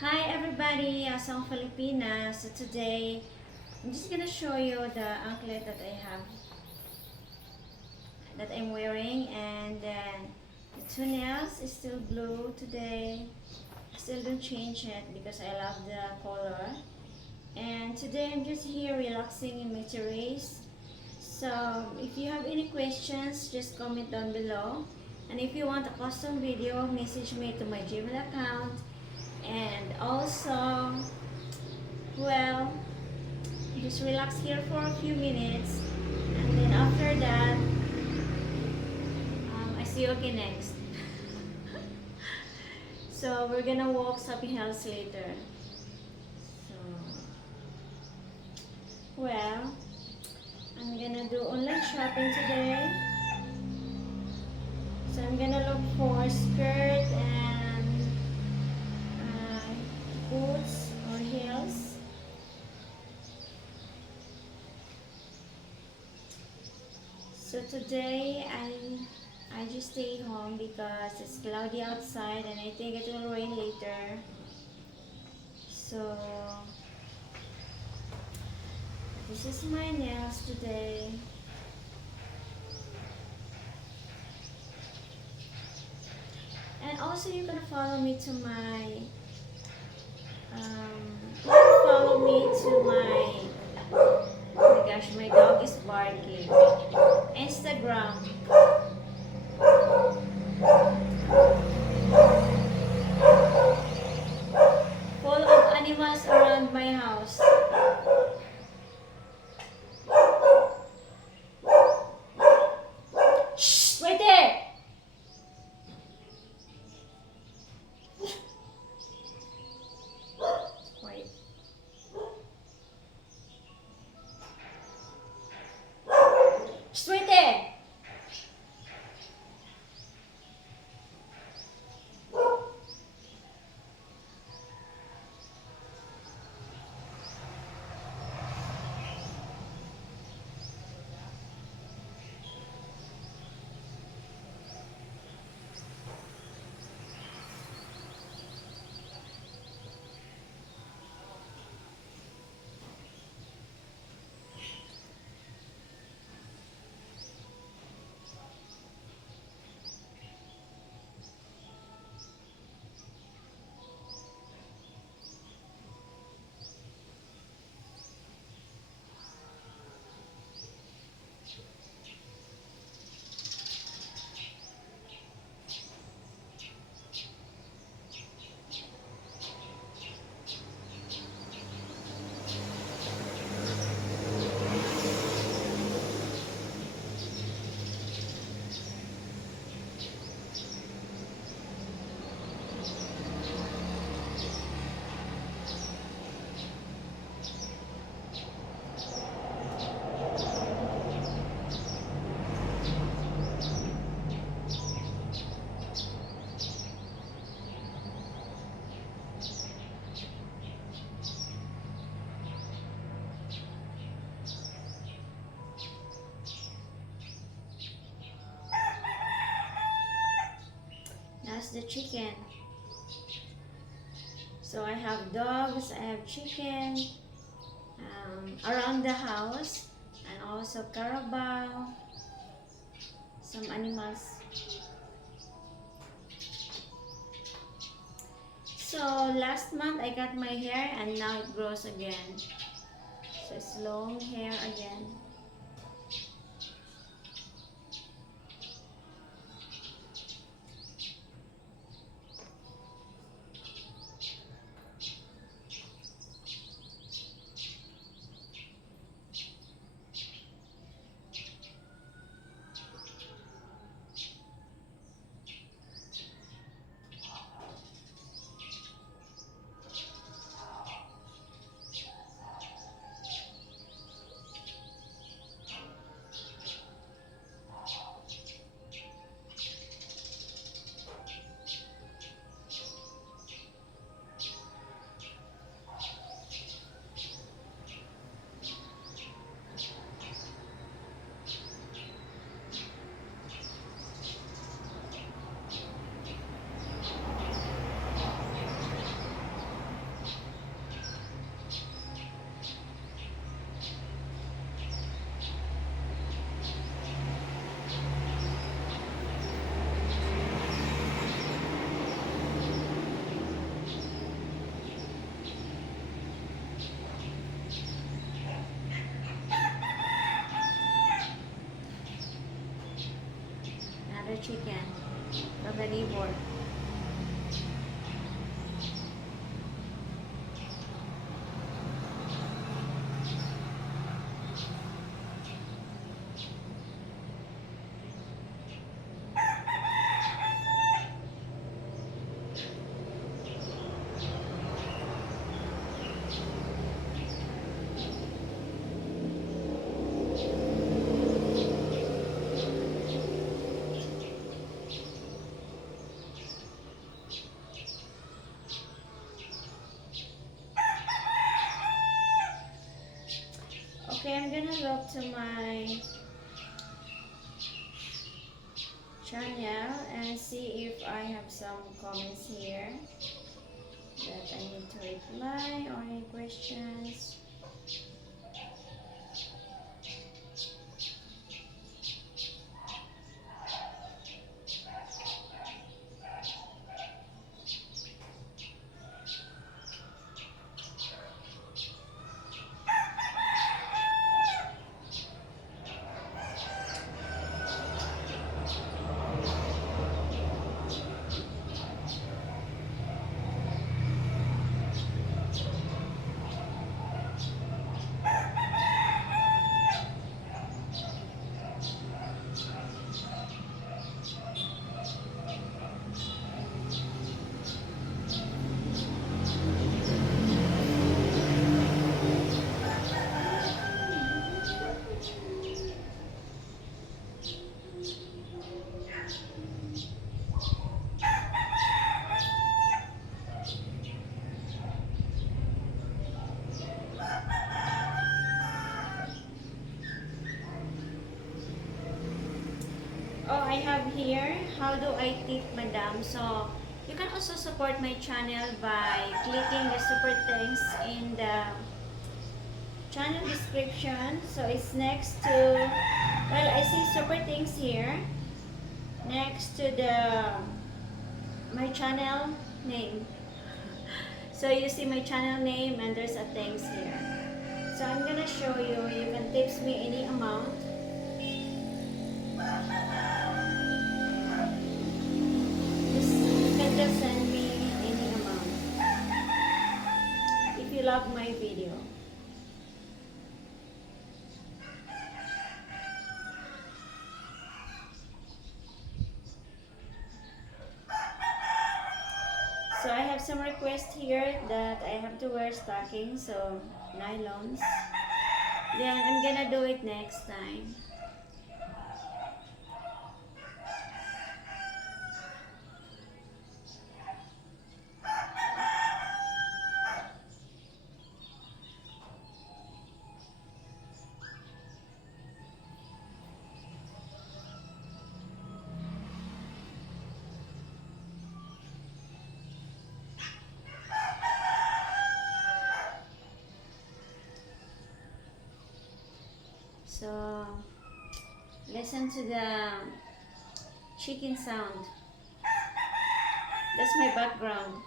Hi everybody, Asang Filipinas. So today, I'm just gonna show you the anklet that I have, that I'm wearing, and then the two nails is still blue today. I still don't change it because I love the color. And today I'm just here relaxing in my terrace. So if you have any questions, just comment down below. And if you want a custom video, message me to my Gmail account. And also, well, just relax here for a few minutes, and then after that, I see you again next. So we're gonna walk Shopping Hills later. So, well, I'm gonna do online shopping today. So I'm gonna look for a skirt and boots or heels. So today I just stay home because it's cloudy outside and I think it will rain later. So this is my nails today. And also you can follow me to my oh my gosh, my dog is barking. Instagram. Full of animals around my house. Shh, wait there. Wait. Shh, wait there. That's the chicken. So I have dogs, I have chicken around the house, and also carabao, some animals. So last month I cut my hair and now it grows again. So it's long hair again. chicken from the neighbor. Okay, I'm gonna look to my channel and see if I have some comments here that I need to reply or any questions. Oh, I have here, how do I tip madam? So, you can also support my channel by clicking the super thanks in the channel description. So, it's next to, well, I see super thanks here, next to my channel name. So, you see my channel name and there's a thanks here. So, I'm gonna show you, you can tips me any amount. Just send me any amount if you love my video. So I have some requests here that I have to wear stockings, so nylons. Then I'm gonna do it next time. So listen to the chicken sound. That's my background.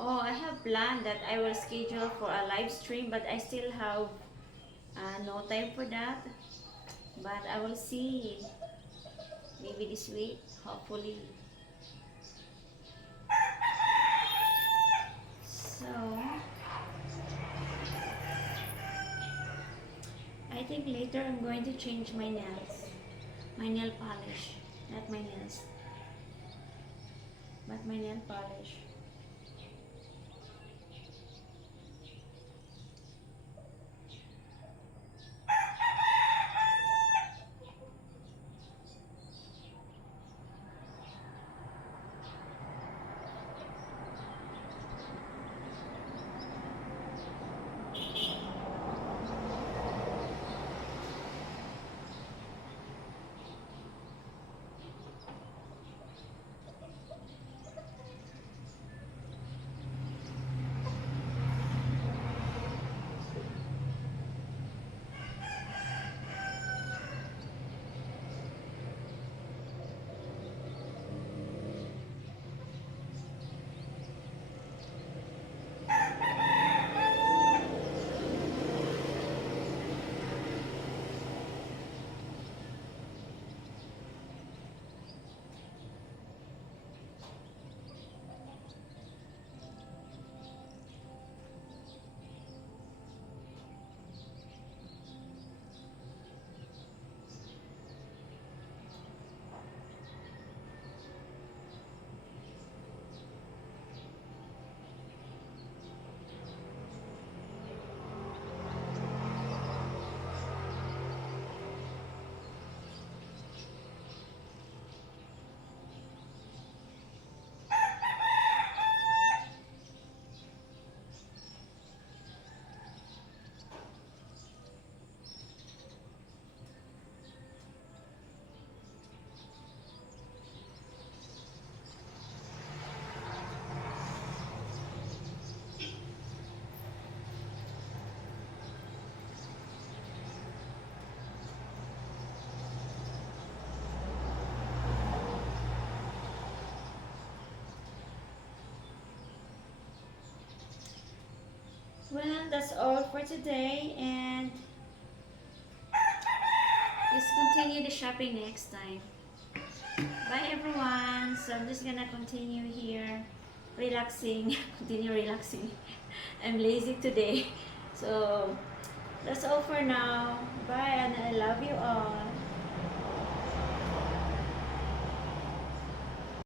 Oh, I have planned that I will schedule for a live stream, but I still have no time for that. But I will see. Maybe this week, hopefully. So, I think later I'm going to change my nails. My nail polish. Not my nails, but my nail polish. Well, that's all for today, and let's continue the shopping next time. Bye everyone. So I'm just gonna continue here relaxing. Continue relaxing. I'm lazy today. So that's all for now. Bye, and I love you all.